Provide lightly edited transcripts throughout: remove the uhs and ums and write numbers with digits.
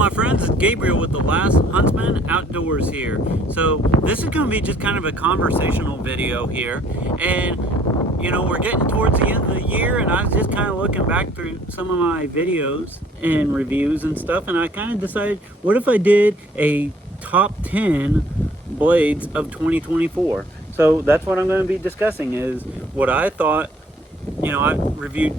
my friends, it's Gabriel with the last Huntsman Outdoors here. So this is going to be just kind of a conversational video here, and you know, we're getting towards the end of the year, and I was just kind of looking back through some of my videos and reviews and stuff, and I kind of decided, what if I did a top 10 blades of 2024? So that's what I'm going to be discussing, is what I thought. You know, I've reviewed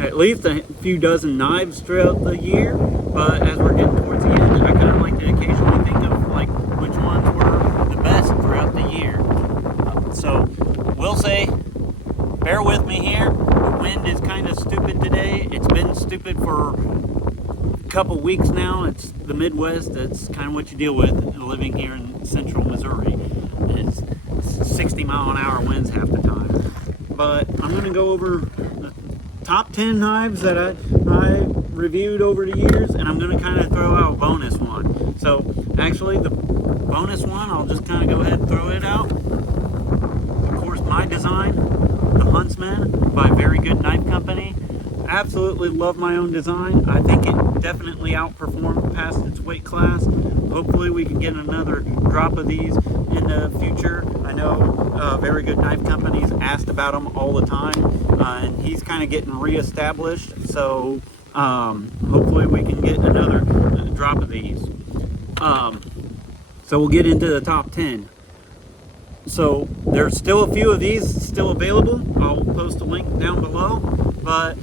at least a few dozen knives throughout the year, but as we're getting towards the end, I kind of like to occasionally think of like which ones were the best throughout the year. So we'll say, bear with me here. The wind is kind of stupid today. It's been stupid for a couple weeks now. It's the Midwest. That's kind of what you deal with living here in central Missouri. It's 60-mile-an-hour winds half the time. But I'm going to go over the top 10 knives that I reviewed over the years, and I'm going to kind of throw out a bonus one. So actually the bonus one, I'll just kind of go ahead and throw it out. Of course, my design, the Huntsman by Very Good Knife Company. Absolutely love my own design. I think it definitely outperformed past its weight class. Hopefully we can get another drop of these in the future. I know Very Good Knife Company's asked about them all the time, and he's kind of getting re-established, so hopefully we can get another drop of these. So we'll get into the top 10. So there's still a few of these still available. I'll post a link down below, but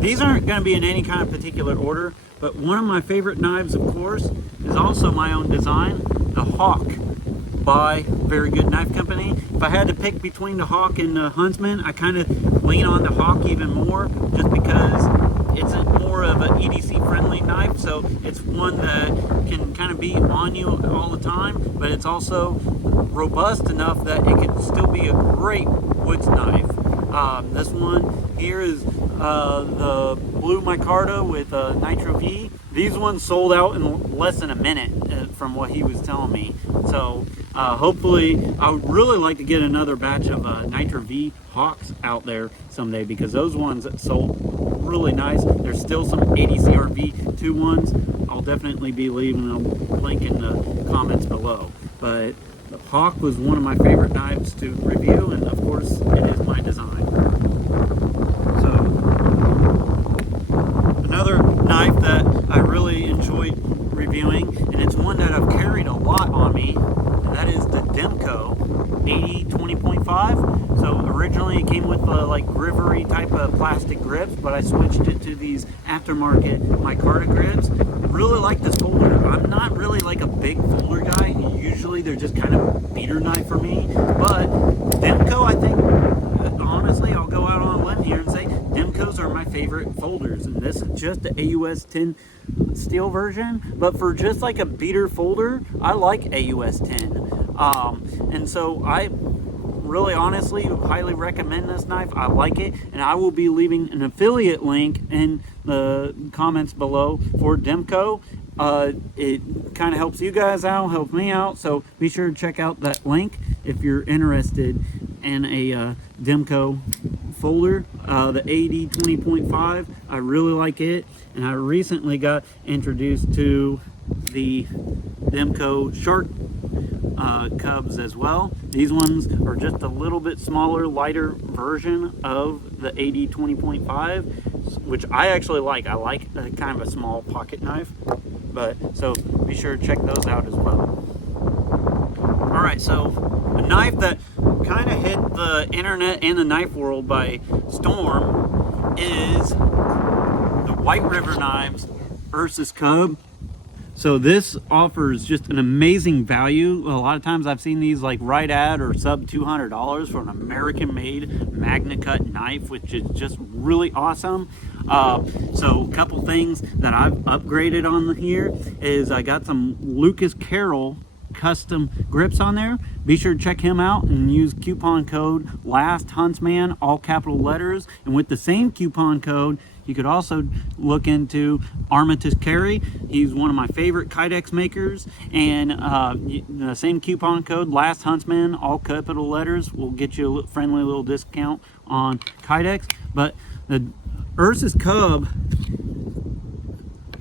these aren't going to be in any kind of particular order, but one of my favorite knives, of course, is also my own design, the Hawk by Very Good Knife Company. If I had to pick between the Hawk and the Huntsman, I kind of lean on the Hawk even more, just because it's more of an EDC friendly knife, so it's one that can kind of be on you all the time, but it's also robust enough that it can still be a great woods knife. This one here is the blue micarta with Nitro V. These ones sold out in less than a minute from what he was telling me. So hopefully, I would really like to get another batch of Nitro V Hawks out there someday, because those ones sold really nice. There's still some ADCRV 2 ones. I'll definitely be leaving a link in the comments below. But the Hawk was one of my favorite knives to review, and of course, it is my design. So, another knife that I really enjoyed reviewing, and it's one that I've carried a lot on me, and that is the Demco 80-20.5. So originally it came with like rivery type of plastic grips, but I switched it to these aftermarket micarta grips. Really like this folder. I'm not really like a big folder guy. Usually they're just kind of a beater knife for me, but Demco, I think, honestly, I'll go out on a limb here and say Demcos are my favorite folders, and this is just the AUS 10 steel version, but for just like a beater folder, I like AUS 10. And so I really honestly highly recommend this knife. I like it, and I will be leaving an affiliate link in the comments below for Demco. It kind of helps you guys out, helps me out, so be sure to check out that link if you're interested in a Demco folder. The 80-20.5, I really like it, and I recently got introduced to the Demco Shark Cubs as well. These ones are just a little bit smaller, lighter version of the 80-20.5, which I actually like. I like kind of a small pocket knife, but so be sure to check those out as well. All right, so a knife that kind of hit the internet and the knife world by storm is the White River Knives Ursus Cub. So this offers just an amazing value. A lot of times I've seen these like right at or sub $200 for an American-made Magna Cut knife, which is just really awesome. So a couple things that I've upgraded on here is I got some Lucas Carroll custom grips on there. Be sure to check him out and use coupon code LASTHuntsman, all capital letters, and with the same coupon code you could also look into Armitage Carry. He's one of my favorite Kydex makers, and the same coupon code LASTHuntsman, all capital letters, will get you a friendly little discount on Kydex. But the Ursus Cub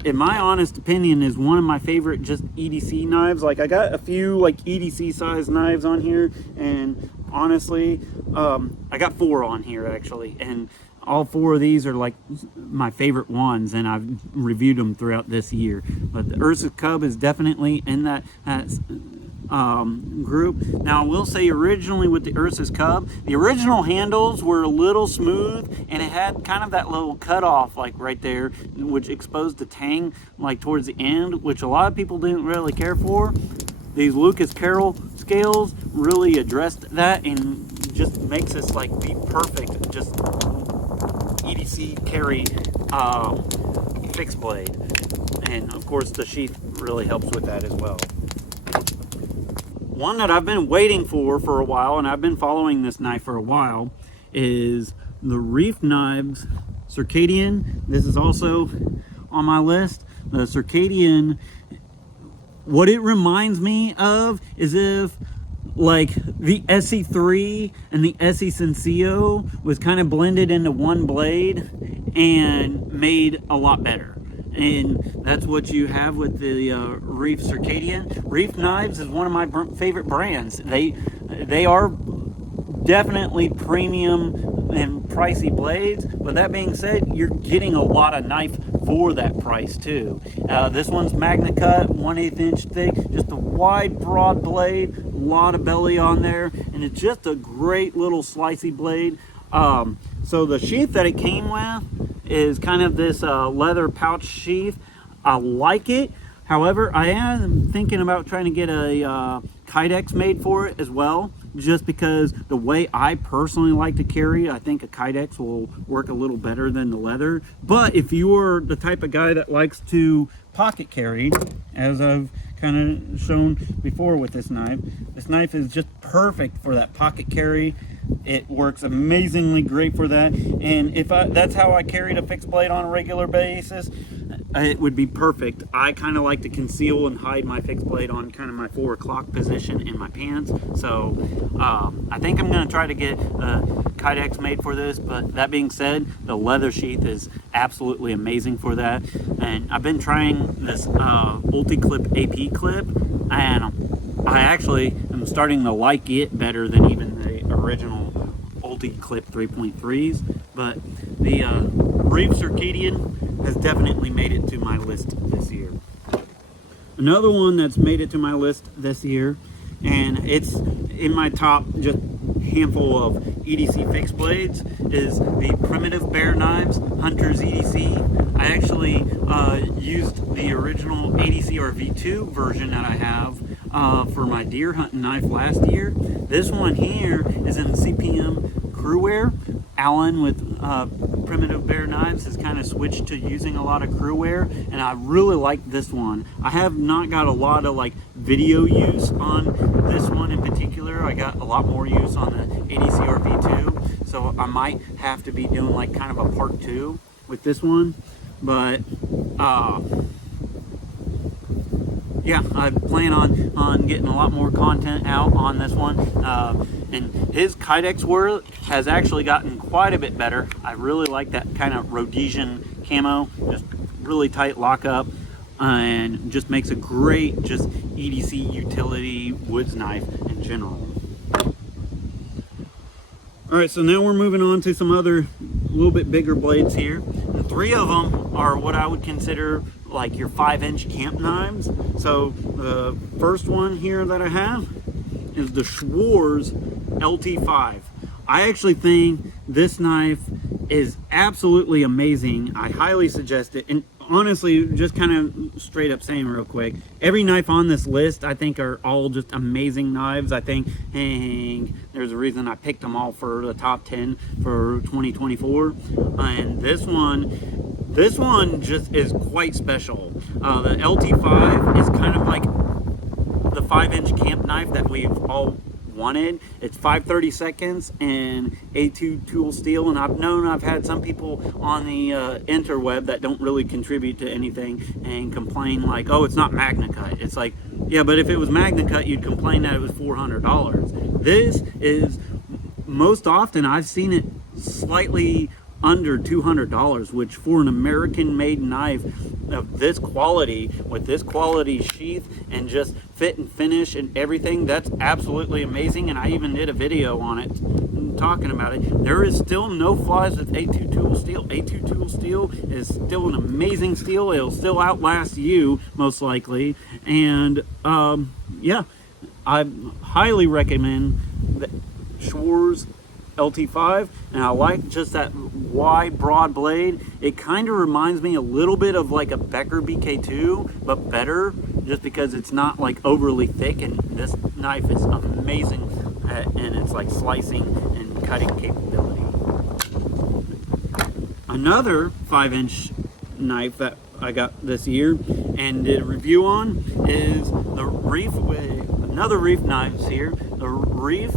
in my honest opinion, is one of my favorite just EDC knives. Like, I got a few like EDC size knives on here, and honestly, I got 4 on here actually, and all 4 of these are like my favorite ones, and I've reviewed them throughout this year. But the Ursus Cub is definitely in that group. Now, I will say, originally with the Ursus Cub, the original handles were a little smooth, and it had kind of that little cutoff like right there, which exposed the tang like towards the end, which a lot of people didn't really care for. These Lucas Carroll scales really addressed that and just makes this like the perfect just EDC carry fixed blade. And of course the sheath really helps with that as well. One that I've been waiting for a while, and I've been following this knife for a while, is the Reef Knives Circadian. This is also on my list. The Circadian, what it reminds me of is if like the SE3 and the SE Senseo was kind of blended into one blade and made a lot better. And that's what you have with the Reef Circadian. Reef Knives is one of my favorite brands. They are definitely premium and pricey blades, but that being said, you're getting a lot of knife for that price too. This one's Magna Cut, 1/8 inch thick, just a wide, broad blade, a lot of belly on there, and it's just a great little slicey blade. So the sheath that it came with is kind of this leather pouch sheath. I like it. However, I am thinking about trying to get a Kydex made for it as well, just because the way I personally like to carry, I think a Kydex will work a little better than the leather. But if you're the type of guy that likes to pocket carry, as I've kind of shown before with this knife is just perfect for that pocket carry. It works amazingly great for that, and if that's how I carried a fixed blade on a regular basis, it would be perfect. I kind of like to conceal and hide my fixed blade on kind of my 4 o'clock position in my pants, so I think I'm going to try to get a Kydex made for this. But that being said, the leather sheath is absolutely amazing for that, and I've been trying this Ulti-Clip AP clip, and I actually am starting to like it better than even the original Ulti-Clip 3.3s. But the Reef Circadian has definitely made it to my list this year. Another one that's made it to my list this year, and it's in my top just handful of EDC fixed blades, is the Primitive Bear Knives Hunter's EDC. I actually used the original ADCR V2 version that I have for my deer hunting knife last year. This one here is in CPM Crew Wear. Alan with Primitive Bear Knives has kind of switched to using a lot of crew wear, and I really like this one. I have not got a lot of like video use on this one in particular. I got a lot more use on the ADCR V2, so I might have to be doing like kind of a part 2 with this one. But yeah, I plan on getting a lot more content out on this one. And his Kydex work has actually gotten quite a bit better. I really like that kind of Rhodesian camo, just really tight lockup, and just makes a great just EDC utility woods knife in general. All right, so now we're moving on to some other little bit bigger blades here. And 3 of them are what I would consider like your 5-inch camp knives. So the first one here that I have is the Schrade LT5. I actually think this knife is absolutely amazing. I highly suggest it. And honestly, just kind of straight up saying real quick, every knife on this list I think are all just amazing knives. I think there's a reason I picked them all for the top 10 for 2024. And this one just is quite special. The LT5 is kind of like the 5-inch camp knife that we've all wanted. It's 5/32 and A2 tool steel, and I've had some people on the interweb that don't really contribute to anything and complain like, oh, it's not Magna Cut. It's like, yeah, but if it was Magna Cut, you'd complain that it was $400. This is, most often I've seen it slightly under $200, which for an American-made knife of this quality, with this quality sheath and just fit and finish and everything, that's absolutely amazing. And I even did a video on it talking about it. There is still no flaws with A2 tool steel. A2 tool steel is still an amazing steel. It'll still outlast you most likely. And yeah, I highly recommend the Schrade LT5, and I like just that wide broad blade. It kind of reminds me a little bit of like a Becker BK2, but better, just because it's not like overly thick. And this knife is amazing in its like slicing and cutting capability. Another 5-inch knife that I got this year and did a review on is the Reef, another Reef knives here, the Reef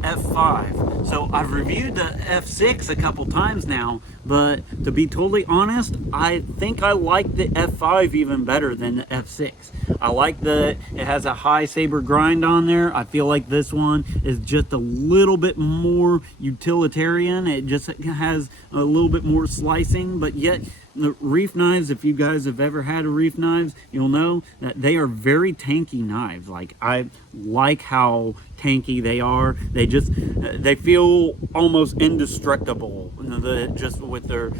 F5. So I've reviewed the F6 a couple times now, but to be totally honest, I think I like the F5 even better than the F6. I like that it has a high saber grind on there. I feel like this one is just a little bit more utilitarian. It just has a little bit more slicing, but yet the Reef knives, if you guys have ever had a Reef knives, you'll know that they are very tanky knives. Like, I like how tanky they are. They feel almost indestructible, just with their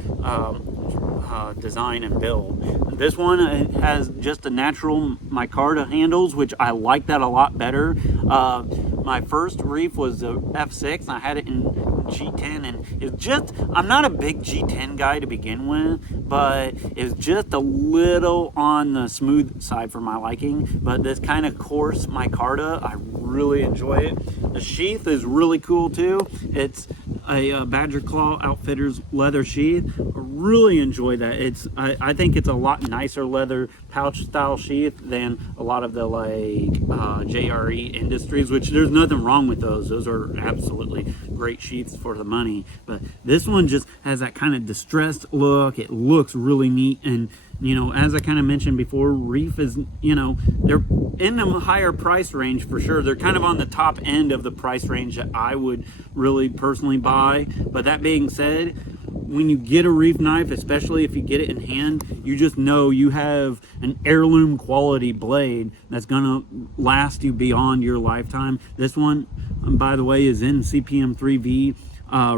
design and build. This one has just a natural micarta handles, which I like that a lot better. My first Reef was the F6, and I had it in G10, and it's just, I'm not a big G10 guy to begin with, but it's just a little on the smooth side for my liking. But this kind of coarse micarta, I really enjoy it. The sheath is really cool too. It's a Badger Claw Outfitters leather sheath. I really enjoy that. I think it's a lot nicer leather pouch style sheath than a lot of the like JRE Industries, which there's nothing wrong with those. Those are absolutely great sheaths for the money. But this one just has that kind of distressed look. It looks really neat. And you know, as I kind of mentioned before, Reef is, you know, they're in the higher price range for sure. They're kind of on the top end of the price range that I would really personally buy. But that being said, when you get a Reef knife, especially if you get it in hand, you just know you have an heirloom quality blade that's gonna last you beyond your lifetime. This one, by the way, is in CPM 3V.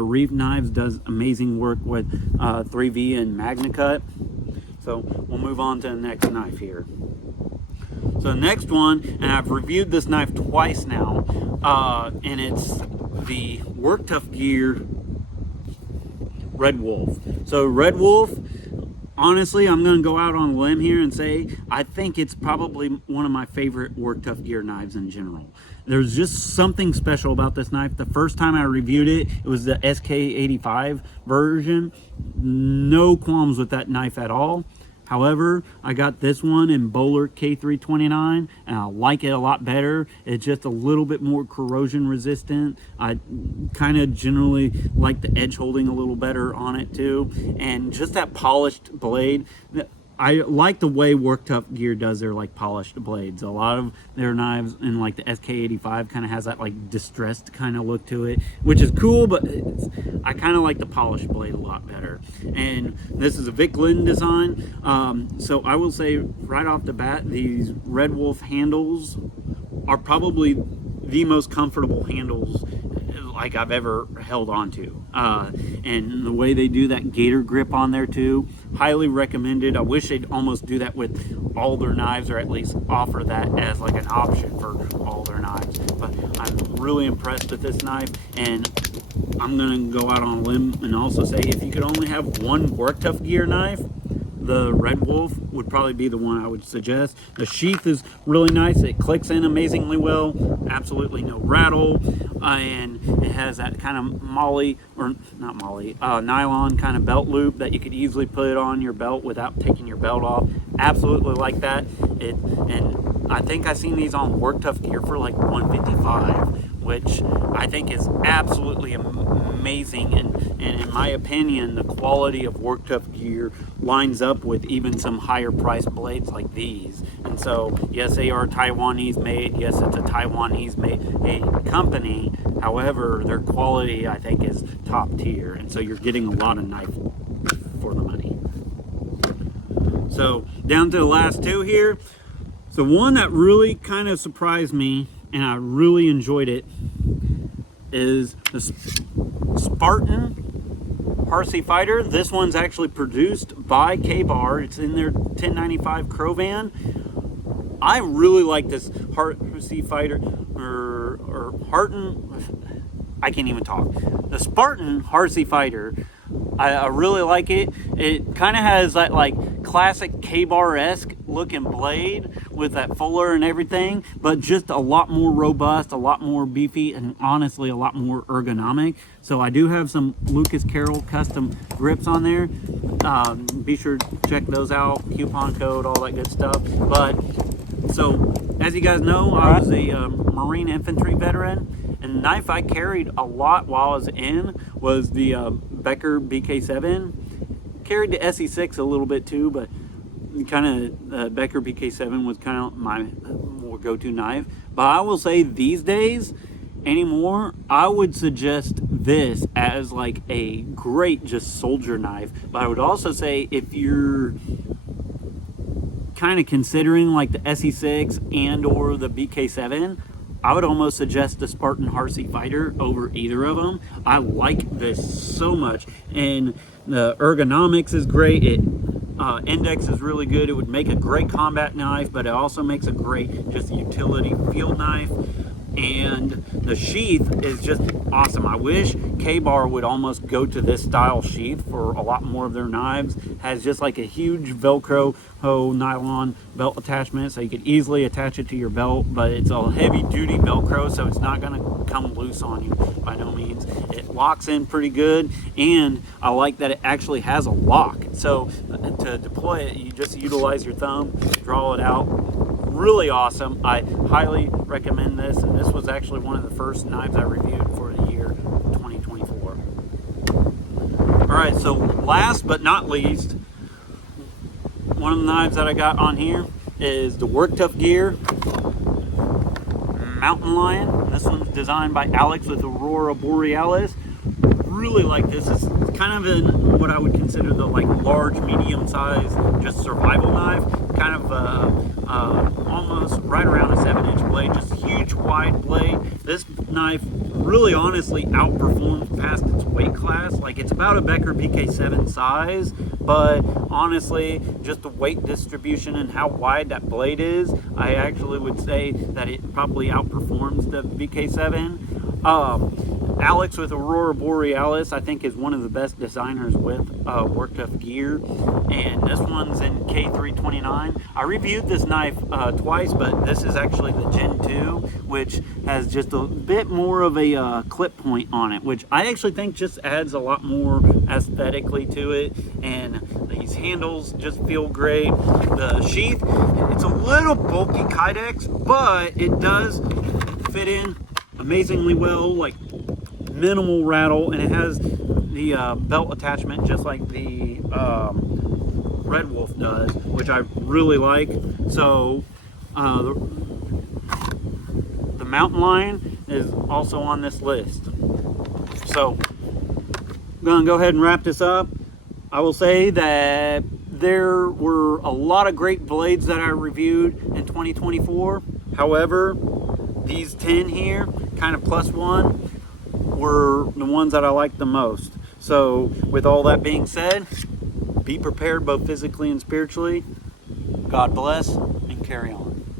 Reef Knives does amazing work with 3V and MagnaCut. So we'll move on to the next knife here. So the next one, and I've reviewed this knife twice now, and it's the Work Tough Gear Red Wolf. So Red Wolf, honestly, I'm going to go out on a limb here and say I think it's probably one of my favorite Work Tough Gear knives in general. There's just something special about this knife. The first time I reviewed it, it was the SK85 version. No qualms with that knife at all. However, I got this one in Bowler K329, and I like it a lot better. It's just a little bit more corrosion resistant. I kind of generally like the edge holding a little better on it too. And just that polished blade. I like the way Work Tough Gear does their like polished blades. A lot of their knives in like the SK85 kind of has that like distressed kind of look to it, which is cool, but I kind of like the polished blade a lot better. And this is a Vic Lynn design. So I will say right off the bat, these Red Wolf handles are probably the most comfortable handles like I've ever held on to. And the way they do that gator grip on there too, highly recommended. I wish they'd almost do that with all their knives, or at least offer that as like an option for all their knives. But I'm really impressed with this knife, and I'm gonna go out on a limb and also say if you could only have one Work Tough Gear knife, the Red Wolf would probably be the one I would suggest. The sheath is really nice. It clicks in amazingly well. Absolutely no rattle. And it has that kind of nylon kind of belt loop that you could easily put on your belt without taking your belt off. Absolutely like that. And I think I've seen these on Work Tough Gear for like $155, which I think is absolutely amazing. And in my opinion, the quality of Work Tough gear lines up with even some higher priced blades like these. And so, yes, they are Taiwanese made. Yes, it's a Taiwanese made company. However, their quality, I think, is top tier. And so you're getting a lot of knife for the money. So down to the last two here. So one that really kind of surprised me, and I really enjoyed it, is the Spartan Hary Fighter. This one's actually produced by K-Bar. It's in their 1095 Crovan. I really like this Hary Fighter, or Harton, I can't even talk. The Spartan Hary Fighter, I really like it. It kind of has that like classic K-Bar-esque looking blade with that fuller and everything, but just a lot more robust, a lot more beefy, and honestly a lot more ergonomic. So I do have some Lucas Carroll custom grips on there. Be sure to check those out, coupon code, all that good stuff. But so as you guys know, I was a Marine infantry veteran, and the knife I carried a lot while I was in was the Becker BK7. Carried the SE6 a little bit too, but kind of Becker BK7 was kind of my more go-to knife. But I will say these days anymore, I would suggest this as like a great just soldier knife. But I would also say if you're kind of considering like the SE6 and or the BK7, I would almost suggest the Spartan Hary Fighter over either of them. I like this so much, and the ergonomics is great. It index is really good. It would make a great combat knife, but it also makes a great just utility field knife. And the sheath is just awesome. I wish K-Bar would almost go to this style sheath for a lot more of their knives. Has just like a huge Velcro nylon belt attachment, so you could easily attach it to your belt, but it's a heavy duty Velcro, so it's not going to come loose on you by no means. It locks in pretty good, and I like that it actually has a lock. So to deploy it, you just utilize your thumb, draw it out. Really awesome. I highly recommend this, and this was actually one of the first knives I reviewed for the year 2024. Alright, so last but not least, one of the knives that I got on here is the Work Tough Gear Mountain Lion. This one's designed by Alex with Aurora Borealis. Really like this. It's kind of in what I would consider the like large, medium size, just survival knife. Kind of almost right around a 7-inch blade, just huge wide blade. This knife really honestly outperforms past its weight class. Like it's about a Becker BK7 size, but honestly, just the weight distribution and how wide that blade is, I actually would say that it probably outperforms the BK7. Alex with Aurora Borealis, I think, is one of the best designers with Work Tough gear, and this one's in K329. I reviewed this knife twice, but this is actually the Gen 2, which has just a bit more of a clip point on it, which I actually think just adds a lot more aesthetically to it, and these handles just feel great. The sheath, it's a little bulky Kydex, but it does fit in amazingly well, like minimal rattle, and it has the belt attachment just like the Red Wolf does, which I really like. So the Mountain Lion is also on this list. So I'm gonna go ahead and wrap this up. I will say that there were a lot of great blades that I reviewed in 2024. However, these 10 here, kind of plus one, were the ones that I liked the most. So with all that being said, be prepared both physically and spiritually. God bless, and carry on.